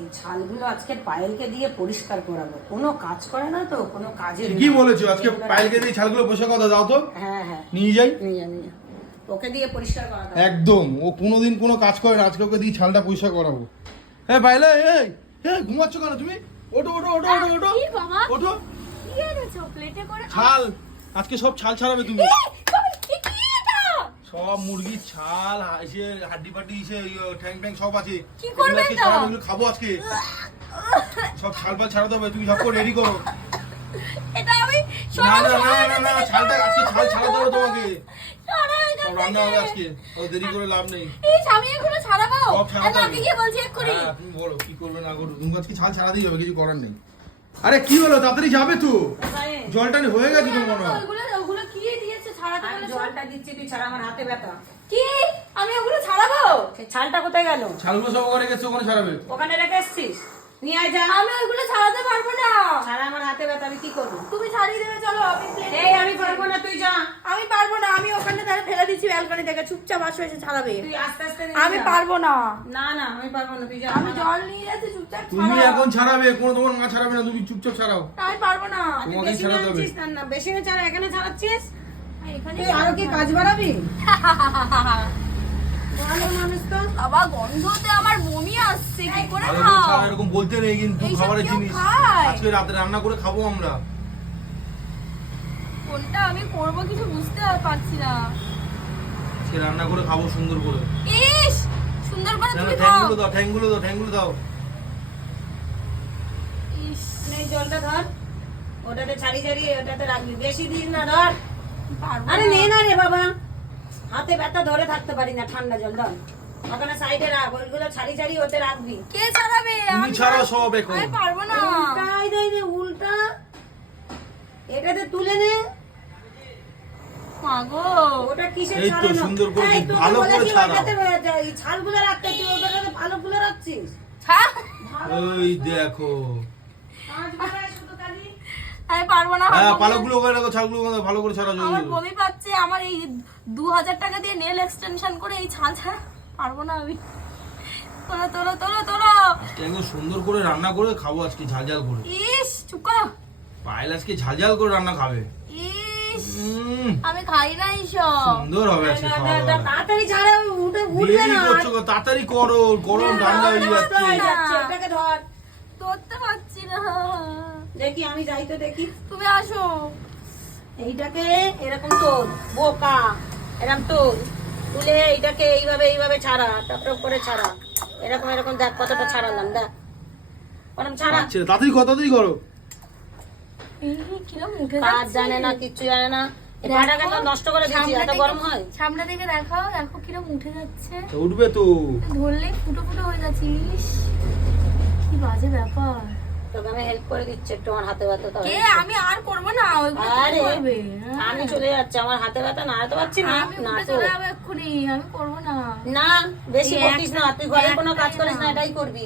এই ছালগুলো আজকে পায়েলকে দিয়ে পরিষ্কার করাবো। কোনো কাজ করে না তো কোনো কাজে কি বলেছ আজকে পায়েলকে দিয়ে ছালগুলো বসে কথা দাও তো। হ্যাঁ হ্যাঁ। নিয়ে যাই। নিয়ে যা, নিয়ে ওকে দিয়ে পরিষ্কার করাতে হবে। একদম। ও কোনোদিন কোনো কাজ করে না আজকে ওকে দিয়ে ছালটা পরিষ্কার করাবো। হ্যাঁ পায়েল এই এই এই ঘুমাচ্ছ কেন তুমি? ওঠো ওঠো ওঠো ওঠো ওঠো। কি বাবা? ওঠো। ছাল। আজকে সব ছাল ছাড়াবে তুমি? সব মুরগির ছাল এসে হাড্ডি পাটি এসে ঠ্যাং ট্যাং সব আছে। কি এগুলো খাব আজকে। সব ছাল পাল ছাড়াতে হবে তুমি সব করে রেডি করো। এটা আমি না না না না না ছালটা আজকে ছাল ছাড়াতে হবে তোমাকে। সব রান্না হবে আজকে। ও দেরি করে লাভ নেই। এই আমি এখনও ছাড়াবো সব ছাড়াতে আমি আগে গিয়ে বলছি এক্ষুনি। হ্যাঁ, তুমি বলো কি করবে না করবে? তুমি আজকে ছাল ছাড়াতেই হবে কিছু করার নেই। আরে কি হলো? তাড়াতাড়ি যাবে তো? জলটা হয়ে গেছে তো মনে হয় ওগুলো ওগুলো কি দিয়েছে ছাড়াতে আমি দিচ্ছি তুই ছাড়া আমার হাতে ব্যথা। কি? আমি ওগুলো ছাড়াবো? ছালটা কোথায় গেল? ছালগুলো সব ওখানে গেছে ওখানে ছাড়াবে। ওখানে রেখে এসছিস? নিয়ে আয় যা। আমি ওগুলো ছাড়াতে পারব না। ছাড়া আমার হাতে ব্যথা আমি কি করব? তুমি ছাড়িয়ে দেবে চলো আমি এই আমি পারব না তুই যা। আমি পারব না আমি ওখানে তাহলে ফেলে দিচ্ছি ব্যালকনি থেকে চুপচাপ আসো এসে ছাড়াবে। তুই আস্তে আস্তে আমি পারব না। না না আমি পারব না তুই যা। আমি জল নিয়ে যাচ্ছি চুপচাপ তুমি। এখন ছাড়াবে কোনো তোমার মা ছাড়াবে না তুমি চুপচাপ ছাড়াও। আমি পারব না। ছাড়াতে হবে। না, বেশি না ছাড়া এখানে ছাড়াচ্ছিস? তুই আরও কি কাজ বাড়াবি? ভালো মানুষ তো। বাবা গন্ধতে আমার বমি আসছে কি করে খাও? এরকম বলতে নেই কিন্তু খাবারের জিনিস। আজকে রাতে রান্না করে খাব আমরা। কোনটা আমি করব কিছু বুঝতে পারছি না। আজকে রান্না করে খাব সুন্দর করে। ইস! সুন্দর করে না, না, তুমি খাও। দাও ঠ্যাংগুলো দাও ঠ্যাংগুলো দাও। ইস! এই জলটা ধর। ওটাতে ছাড়ি ছাড়ি ওটাতে রাখবি। বেশি দিস না ধর। আরে নে না রে বাবা। হাতে ব্যথা ধরে থাকতে পারি না ঠান্ডা জল ধর। ওখানে সাইডে রাখ ওইগুলো ছাড়ি ছাড়ি ওতে রাখবি। কে ছাড়াবে? আমি ছাড়াও সব এখন। আমি পারব না। উল্টাই দেয় রে উল্টা। এটাতে তুলে নে। মাগো। ওটা কিসের এই তো সুন্দর করে ভালো করে। ওটাতে এই ছালগুলো রাখতে তুই ওটাতে ভালো গুলো রাখছিস। ছাড় ওই দেখো। আমি পারব না হ্যাঁ পালকগুলো ওখানে রাখো ছালগুলো ওখানে ভালো করে ছাড়াও আমার বমি পাচ্ছে আমার এই দু হাজার টাকা দিয়ে নেল এক্সটেনশন করে এই ছাল ছাড়া পারব না আমি। তোলো তোলো তোলো তোলো। একদম সুন্দর করে রান্না করে খাব আজকে ঝাল ঝাল করে। ইস চুপ করো। পায়েল আজকে ঝাল ঝাল করে রান্না খাবে। ইস আমি খাই না এইসব। সুন্দর হবে আজকে। তাড়াতাড়ি ছাড়া উঠে উঠবে না। তাড়াতাড়ি করো গরম ঠান্ডা হয়ে যাচ্ছে। হয়ে যাচ্ছে, এটাকে ধর। ধরতে পারছি না। দেখি আমি যাই তো দেখি। তুমি আসো। এইটাকে এরকম তোল বোকা। এরকম তোল। তুলে এইটাকে এইভাবে এইভাবে ছাড়া টপ করে ছাড়া। এরকম এরকম দেখ কতটা ছাড়ালাম দেখ। ওরকম ছাড়া। তাড়াতাড়ি করো তাড়াতাড়ি করো। উঠে কাজ যাচ্ছে? জানে না কিচ্ছু জানে না। তো নষ্ট করে দিচ্ছি এত গরম হয়। সামনে থেকে দেখাও দেখো কিরম উঠে যাচ্ছে। উঠবে তো। ধরলেই ফুটো ফুটো হয়ে যাচ্ছে বাজে ব্যাপার। তোকে আমি হেল্প করে দিচ্ছি একটু আমার হাতে ব্যথা তো কে? আমি আর করব না? ওইগুলো আরে হ্যাঁ। আমি চলে যাচ্ছি আমার হাতে ব্যথা তো পারছি না। আমি না তো। চলে যাব এক্ষুনি আমি করব না। না বেশি করিস না তুই ঘরে কোনো কাজ করিস না না। এটাই করবি।